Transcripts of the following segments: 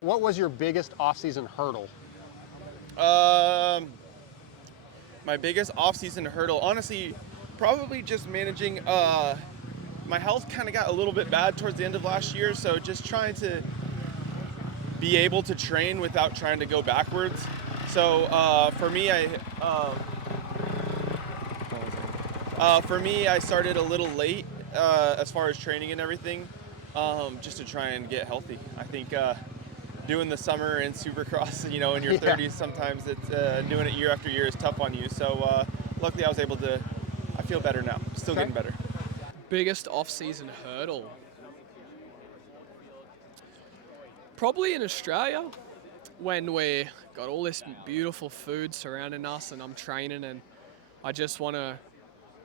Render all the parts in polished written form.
What was your biggest off-season hurdle? Um, my biggest off-season hurdle, honestly, probably just managing. My health kind of got a little bit bad towards the end of last year, so just trying to be able to train without trying to go backwards. So for me, I started a little late as far as training and everything, just to try and get healthy. I think doing the summer in Supercross, in your Yeah. 30s, sometimes it's doing it year after year is tough on you. So luckily, I was able to. I feel better now. Still Okay. getting better. Biggest off-season hurdle? Probably in Australia, when we got all this beautiful food surrounding us and I'm training and I just want to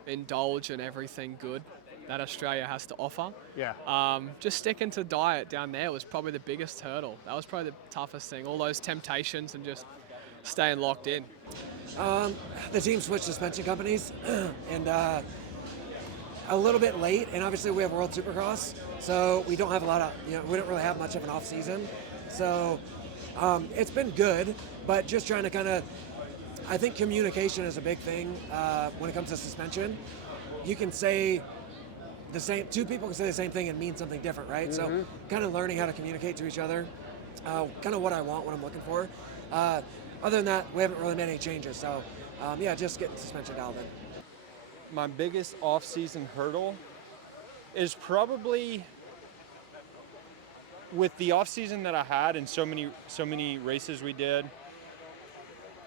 indulge in everything good that Australia has to offer. Yeah. Just sticking to diet down there was probably the biggest hurdle. That was probably the toughest thing. All those temptations and just staying locked in. The team switched suspension companies, and a little bit late. And obviously, we have World Supercross, so we don't have a lot of, we don't really have much of an off season. So it's been good, but just trying to kind of, I think communication is a big thing when it comes to suspension. You can say the same, two people can say the same thing and mean something different, right? Mm-hmm. So kind of learning how to communicate to each other, kind of what I want, what I'm looking for. Other than that, we haven't really made any changes. So yeah, just getting suspension dialed in. My biggest off-season hurdle is probably with the off-season that I had and so many races we did,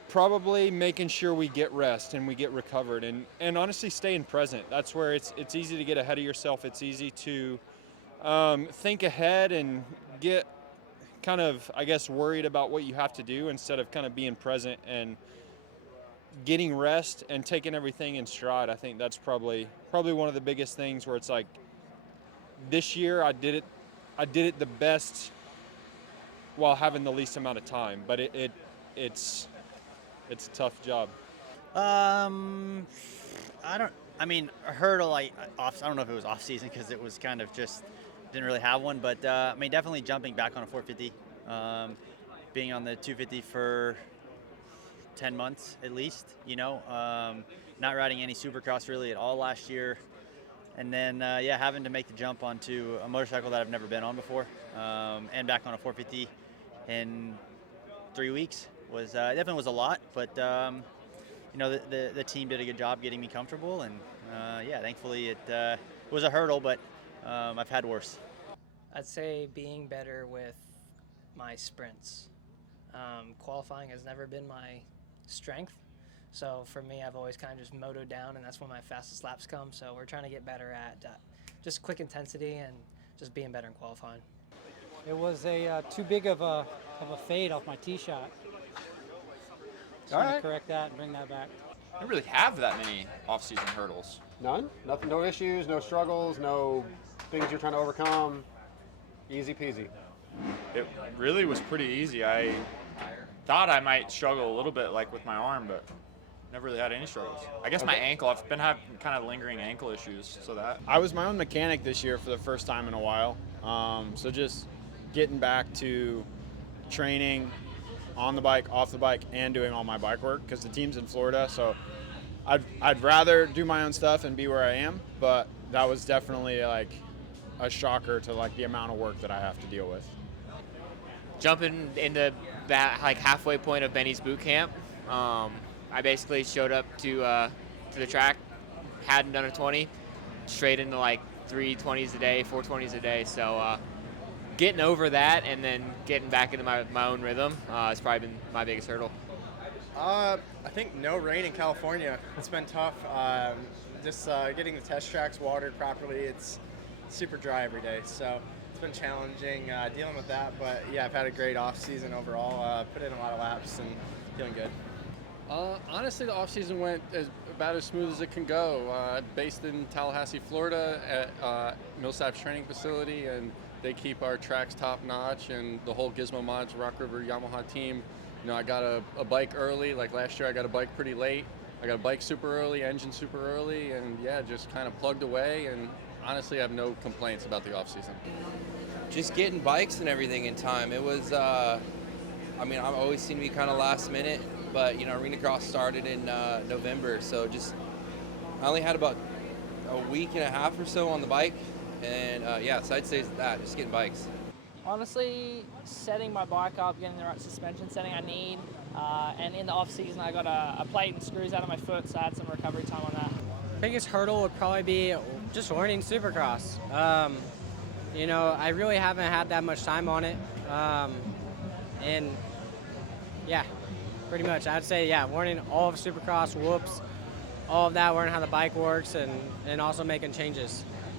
probably making sure we get rest and we get recovered and honestly staying present. That's where it's easy to get ahead of yourself. It's easy to think ahead and get kind of, I guess, worried about what you have to do instead of kind of being present and getting rest and taking everything in stride. I think that's probably one of the biggest things where it's like this year I did it the best while having the least amount of time, but it's a tough job. I mean, a hurdle. I don't know if it was off season because it was kind of just didn't really have one. But I mean, definitely jumping back on a 450, being on the 250 for 10 months at least. Not riding any Supercross really at all last year, and then having to make the jump onto a motorcycle that I've never been on before, and back on a 450 in 3 weeks was definitely was a lot, but the team did a good job getting me comfortable, and thankfully it was a hurdle, but I've had worse. I'd say being better with my sprints. Qualifying has never been my strength, so for me, I've always kind of just motoed down, and that's when my fastest laps come. So we're trying to get better at just quick intensity and just being better in qualifying. It was a too big of a fade off my tee shot. All Trying right. to correct that and bring that back. I don't really have that many off-season hurdles. None? Nothing, no issues, no struggles, no things you're trying to overcome. Easy peasy. It really was pretty easy. I thought I might struggle a little bit, like with my arm, but never really had any struggles. I guess my ankle. I've been having kind of lingering ankle issues, so that. I was my own mechanic this year for the first time in a while. So just getting back to training on the bike, off the bike, and doing all my bike work because the team's in Florida. So I'd rather do my own stuff and be where I am, but that was definitely like a shocker to like the amount of work that I have to deal with. Jumping into that like halfway point of Benny's boot camp, I basically showed up to the track, hadn't done a 20, straight into like 320s a day, 420s a day. So getting over that and then getting back into my own rhythm has probably been my biggest hurdle. I think no rain in California. It's been tough. Just getting the test tracks watered properly. It's super dry every day, so it's been challenging dealing with that. But yeah, I've had a great off season overall. Put in a lot of laps and feeling good. Honestly, the off season went about as smooth as it can go. Based in Tallahassee, Florida, at Millsap's training facility, and they keep our tracks top notch. And the whole Gizmo Mods Rock River Yamaha team. I got a bike early. Like last year, I got a bike pretty late. I got a bike super early, engine super early, and yeah, just kind of plugged away. And honestly have no complaints about the off season. Just getting bikes and everything in time. It was, I mean, I've always seem to be kind of last minute, but Arena Cross started in November, so I only had about a week and a half or so on the bike, and yeah, so I'd say that, just getting bikes. Honestly, setting my bike up, getting the right suspension setting I need, and in the off season I got a plate and screws out of my foot, so I had some recovery time on that. Biggest hurdle would probably be just learning Supercross. I really haven't had that much time on it, and yeah, pretty much I'd say learning all of Supercross, whoops, all of that, learning how the bike works, and also making changes.